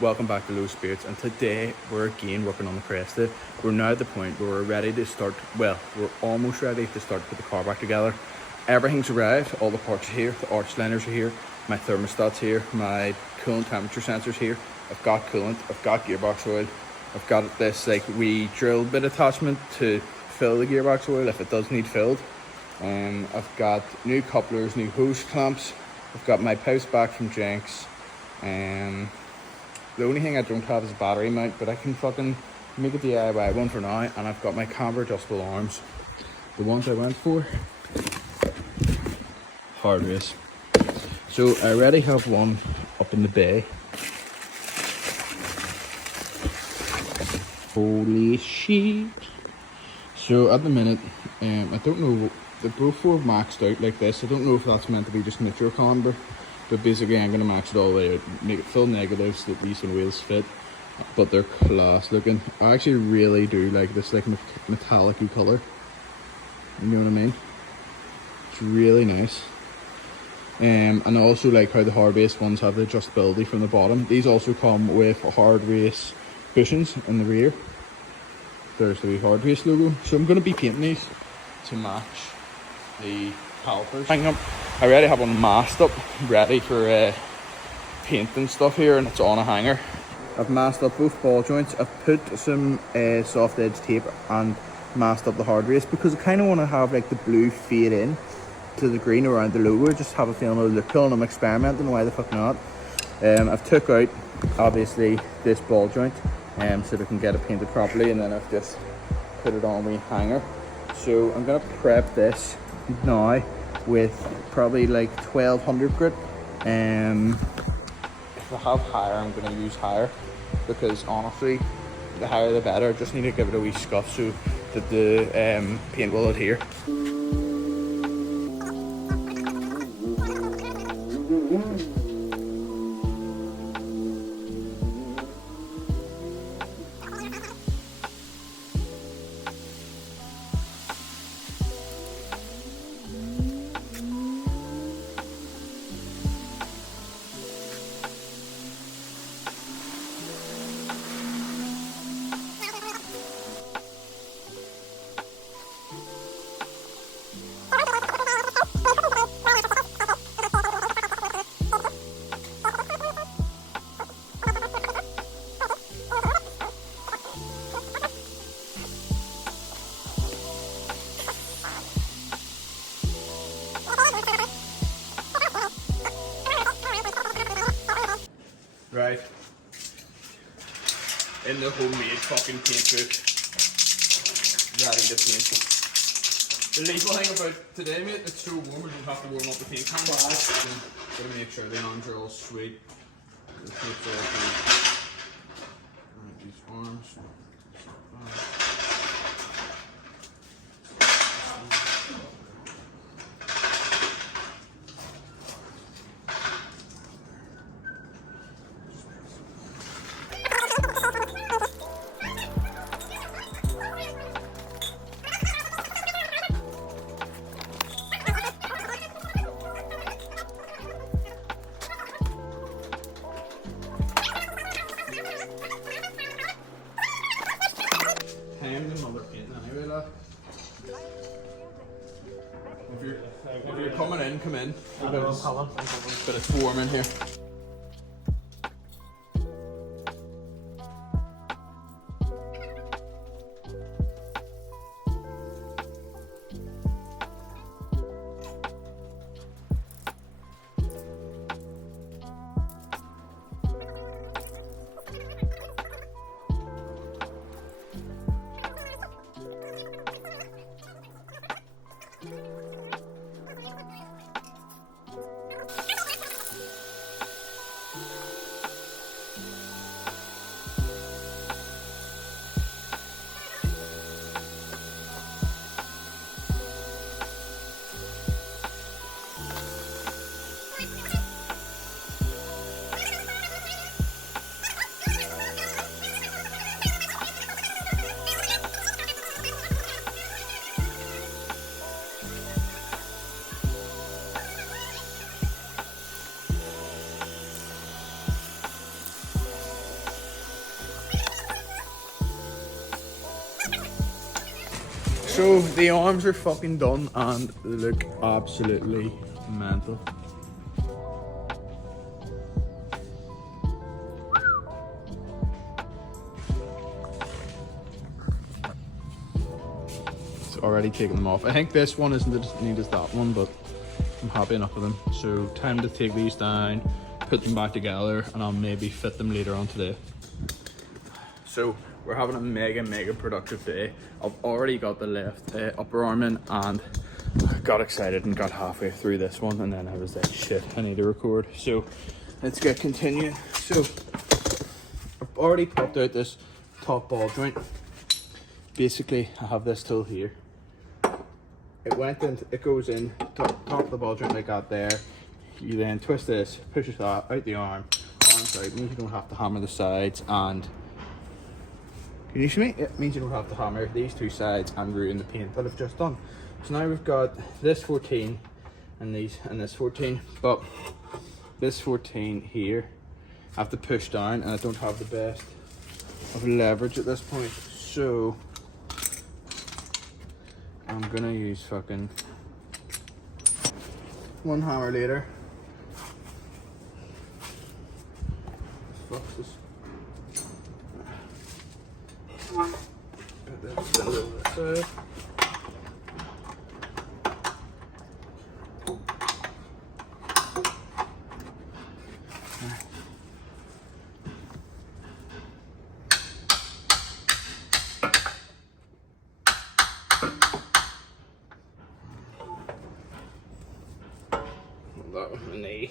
welcome back to Low Spirits, and today we're again working on the Cresta. We're now at the point where we're ready to start, well, we're almost ready to start to put the car back together. Everything's arrived, all the parts are here, the arch liners are here, my thermostat's here, my coolant temperature sensor's here, I've got coolant, I've got gearbox oil, I've got this like wee drill bit attachment to fill the gearbox oil if it does need filled. I've got new couplers, new hose clamps, I've got my pipes back from JZX. The only thing I don't have is a battery mount, but I can fucking make a DIY one for now. And I've got my camber adjustable arms, the ones I went for, Hardrace. So I already have one up in the bay. Holy shit. So at the minute, I don't know, the both four maxed out like this. I don't know if that's meant to be just neutral camber. But basically I'm going to max it all the way out, make it full negatives so that these wheels fit, but they're class looking. I actually really do like this like metallic-y colour, you know what I mean? It's really nice. And I also like how the hard base ones have the adjustability from the bottom. These also come with Hardrace cushions in the rear. There's the Hardrace logo. So I'm going to be painting these to match the calipers. Hang up. I already have one masked up, ready for painting stuff here, and it's on a hanger. I've masked up both ball joints. I've put some soft edge tape and masked up the Hardrace because I kind of want to have like the blue fade in to the green around the logo. Just have a feeling it'll look cool, and I'm experimenting, why the fuck not. I've took out obviously this ball joint so we can get it painted properly, and then I've just put it on a hanger. So I'm going to prep this now with probably like 1200 grit. If I have higher, I'm going to use higher, because honestly the higher the better. I just need to give it a wee scuff so that the paint will adhere. Right, in the homemade fucking paint booth, ready to paint. The lethal thing about today, mate, it's so warm we don't have to warm up the paint can. So, gotta make sure the arms are all sweet. The paint's all good. Right, these arms. If you're coming in, come in, but it's warm in here. So the arms are fucking done and they look absolutely mental. It's already taken them off. I think this one isn't as neat as that one, but I'm happy enough with them. So time to take these down, put them back together, and I'll maybe fit them later on today. So we're having a mega productive day. I've already got the left upper arm in, and I got excited and got halfway through this one, and then I was like, shit, I need to record. So let's get continuing. So I've already popped out this top ball joint. Basically, I have this tool here. It goes in top of the ball joint like that there. You then twist this, push it out the arm out. It means you don't have to hammer the sides, and can you see me? It means you don't have to hammer these two sides and ruin the paint that I've just done. So now we've got this 14 and this 14, but this 14 here I have to push down, and I don't have the best of leverage at this point. So I'm gonna use fucking one hammer later. Fuck this. Put this over the side. That was my knee.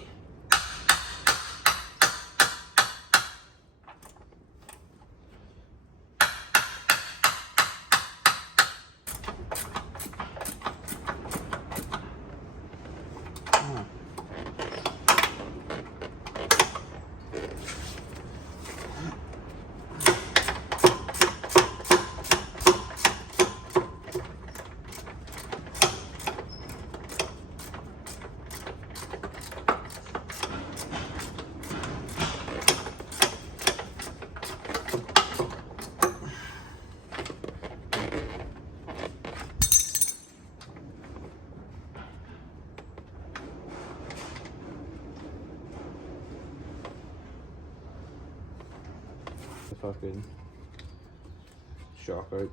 Fucking shock out.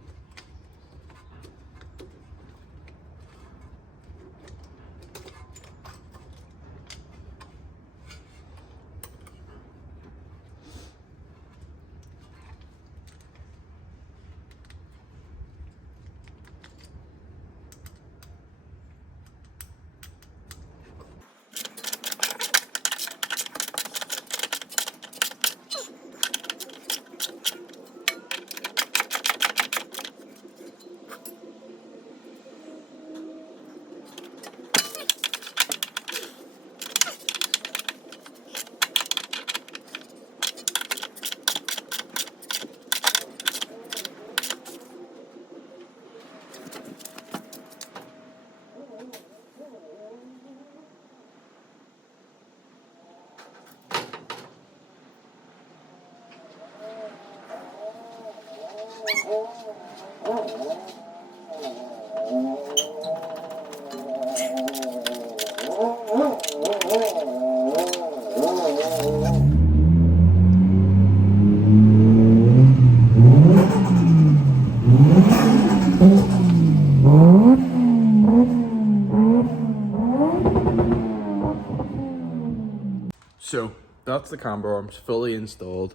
So that's the camber arms fully installed,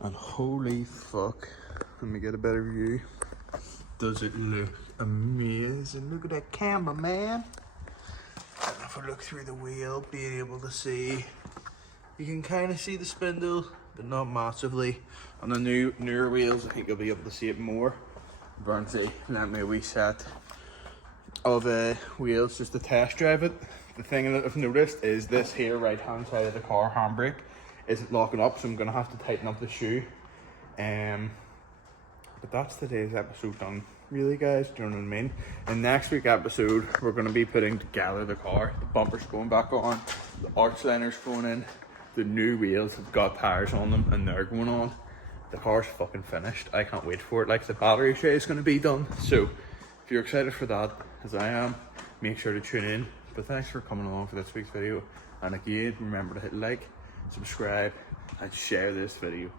and holy fuck, let me get a better view. Does it look amazing? Look at that camber, man. And if I look through the wheel, being able to see, you can kind of see the spindle, but not massively. On the newer wheels, I think you'll be able to see it more. Burnty lent me a wee set of wheels just to test drive it. The thing that I've noticed is this here right hand side of the car handbrake isn't locking up, so I'm gonna have to tighten up the shoe. But that's today's episode done, really, guys. Do you know what I mean? In next week's episode, we're gonna be putting together the car. The bumper's going back on, the arch liner's going in, the new wheels have got tires on them and they're going on. The car's fucking finished. I can't wait for it. Like, the battery tray is gonna be done. So if you're excited for that, as I am, make sure to tune in. But thanks for coming along for this week's video. And again, remember to hit like, subscribe, and share this video.